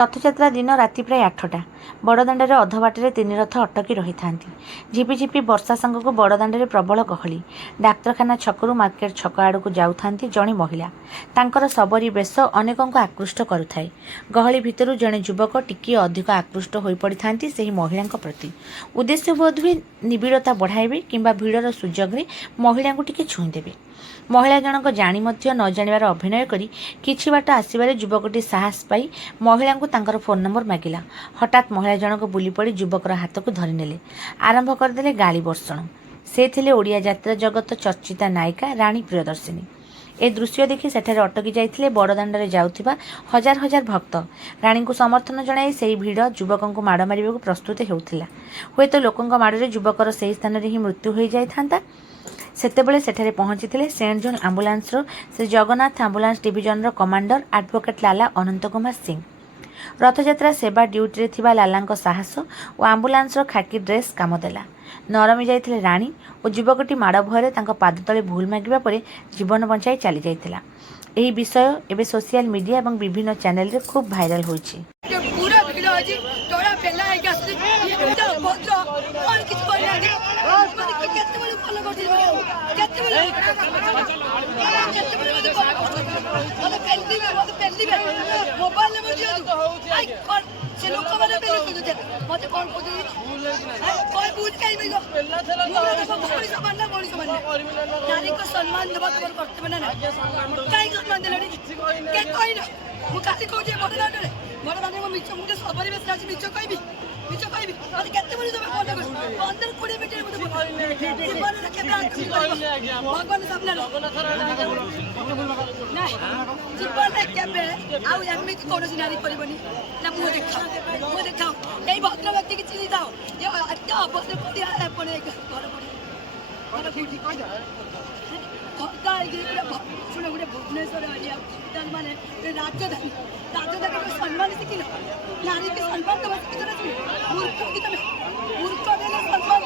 रथयात्रा दिन राति प्राय 8टा बड़दाण्डे अधबाटे 3 रथ अटकी रही था। झिपिझिपि वर्षा सांगक बड़दाण्डे प्रबल गहली। डाक्तरखाना छकरू मार्केट छक आड़ को जाऊँ जड़े महिला तांकर सबरी बेश अनेक आकृष्ट करुए। गहली भितर जड़े युवक टिकी अधिक आकृष्ट हो पड़ी था से महिला प्रति। उद्देश्य बोधहुए निबिड़ता बढ़ाइबे किंबा भिड़र सुजोग महिला टिके छुईदेवे। महिला जनक जानी न जानिबार अभिनय करी किछि बाट आसिबारे युवकटी साहस पाई महिला को तांकर फोन नंबर मागिला। हठात महिला जनक बुली पड़ी युवकर हाथ को धरिनेले। आरंभ करदेले गाली वर्षण। से थिले ओडिया यात्रा जगत चर्चिता नायिका राणी प्रियदर्शिनी। ए दृश्य देखि सेठारे अटकी जाइथिले बड़दाण्डरे जाउथिबा हजार हजार भक्त। राणी को समर्थन जणाई सेही भिड़ युवकों को माड़ मारिबाकू प्रस्तुत हेउथिला। हुएत लोकंक माड़रे युवकर सेही स्थान रे ही मृत्यु होई जाइथांता। सेतेबेले सेठारे पहुंचीथिले Saint John ambulance Shri Jagannath ambulance division commander advocate Lala Anant Kumar Singh. Rathyatra सेवा ड्यूटी थिबा लालांक साहस और आम्बुलांस खाकी ड्रेस काम देला। नरमी जाइथिले राणी और युवकटी माड़ भୟରେ तांक पाद तले भूल मागिबा परे जीवन बंचाई चली जाइथिला। एही विषय एबे सोशल मीडिया एवं विभिन्न चैनल रे खूब भाइराल होइछि। पूरा भिड़ अछि तोरा पेला है क्या ये तो बोलो और किछ कर ना दे केते बले फॉलो कर दिबे केते बले मते पेल दिबे मोबाइल में दियो आई कर से लोक माने पेल कर दे मते कोन को दे कोई बुझ काई में पेला थला बड़ी समान नारी को सम्मान देबा तोर कर्तव्य ना काई सम्मान देलनी के कोई ना मु काली को जे बड़दाण्डे मो मिछ मुटे सबरी बेस राजी मिछ कहबी अरे केते बली तमे फोन कर 15-20 मिनिट रे मते जीवन रे केबे भगवान सामने नाही जीवन रे केबे आउ एमिति कोनोसी नारी परिबनी ना मु देखाओ एई भद्र व्यक्ति की चिनी दाओ ये अत्य अभद्र पति आपने घर पड़े ठीक कह शुण गोटे भुवनेश्वर माने राजधानी सम्मान शिखिल नारी के सम्मान दबा शिखिल मूर्ख कि तुम मूर्ख सम्मान